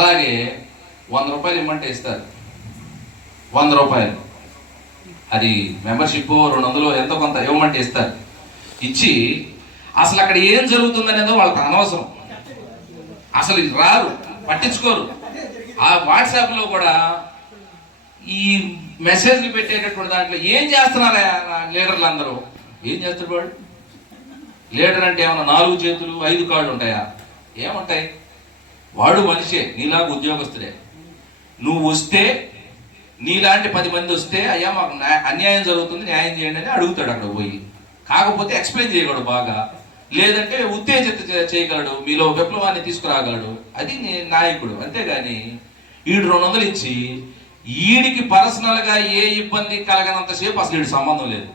అలాగే 100 రూపాయలు ఇమ్మంటే ఇస్తారు. 100 రూపాయలు అది మెంబర్షిప్ 200 ఎంతో కొంత ఇవ్వమంటే ఇస్తారు. ఇచ్చి అసలు అక్కడ ఏం జరుగుతుందనేదో వాళ్ళకి అనవసరం, అసలు రారు, పట్టించుకోరు. ఆ వాట్సాప్లో కూడా ఈ మెసేజ్లు పెట్టేటటువంటి దాంట్లో ఏం చేస్తున్నారా లీడర్లు అందరూ? ఏం చేస్తారు వాడు? లీడర్ అంటే ఏమన్నా 4 చేతులు 5 కాళ్ళు ఉంటాయా? ఏముంటాయి? వాడు మనిషే, నీలాగా ఉద్యోగస్తుడే. నువ్వు వస్తే నీలాంటి 10 మంది వస్తే అయ్యా మాకు అన్యాయం జరుగుతుంది, న్యాయం చేయండి అని అడుగుతాడు అక్కడ పోయి. కాకపోతే ఎక్స్ప్లెయిన్ చేయగలడు బాగా, లేదంటే ఉత్తేజిత చేయగలడు, మీలో విప్లవాన్ని తీసుకురాగలడు. అది నాయకుడు. అంతేగాని ఈడు 200 ఇచ్చి ఈడికి పర్సనల్గా ఏ ఇబ్బంది కలగనంతసేపు అసలు ఈడు సంబంధం లేదు.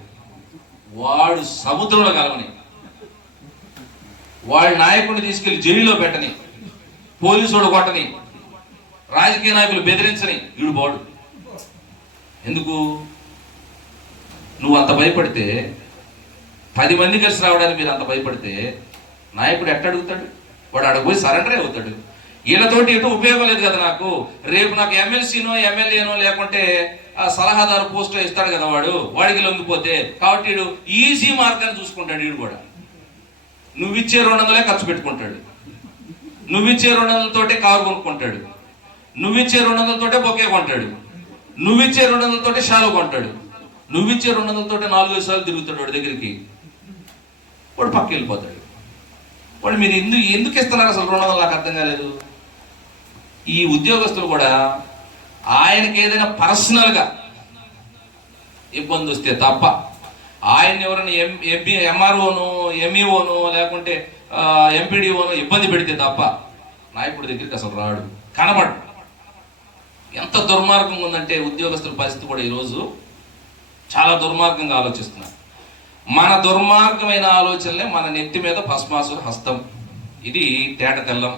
వాడు సముద్రంలో కలవని, వాడి నాయకుడిని తీసుకెళ్లి జైల్లో పెట్టని, పోలీసుడు కొట్టని, రాజకీయ నాయకులు బెదిరించని ఈడు బాడు. ఎందుకు? నువ్వు అంత భయపడితే, 10 మంది కలిసి రావడానికి మీరు అంత భయపడితే నాయకుడు ఎట్ట అడుగుతాడు? వాడు అడగపోయి సరెండరే అవుతాడు. వీళ్ళతోటి ఎటు ఉపయోగం లేదు కదా నాకు. రేపు నాకు ఎమ్మెల్సీనో ఎమ్మెల్యేనో లేకుంటే సలహాదారు పోస్టులో ఇస్తాడు కదా వాడికి లొంగిపోతే, కాబట్టి వీడు ఈజీ మార్గాన్ని చూసుకుంటాడు. వీడు కూడా నువ్విచ్చే 200 ఖర్చు పెట్టుకుంటాడు, నువ్విచ్చే 200 కారు కొనుక్కుంటాడు, నువ్విచ్చే 200 బొకే కొంటాడు, నువ్విచ్చే 200 షాలు కొంటాడు, నువ్విచ్చే 200 4 సార్లు తిరుగుతాడు వాడి దగ్గరికి. వాడు పక్క వెళ్ళిపోతాడు. వాడు మీరు ఎందుకు ఇస్తున్నారు అసలు 200? నాకు అర్థం కాలేదు. ఈ ఉద్యోగస్తులు కూడా ఆయనకి ఏదైనా పర్సనల్గా ఇబ్బంది వస్తే తప్ప, ఆయన ఎవరైనా ఎంఆర్ఓను ఎంఈఓను లేకుంటే ఎంపీడీఓను ఇబ్బంది పెడితే తప్ప నాయకుడి దగ్గరికి అసలు రాడు, కనబడు. ఎంత దుర్మార్గంగా ఉందంటే ఉద్యోగస్తుల పరిస్థితి కూడా ఈరోజు చాలా దుర్మార్గంగా ఆలోచిస్తున్నారు. మన దుర్మార్గమైన ఆలోచనలే మన నెత్తి మీద భస్మాసుర హస్తం. ఇది తేట తెల్లం.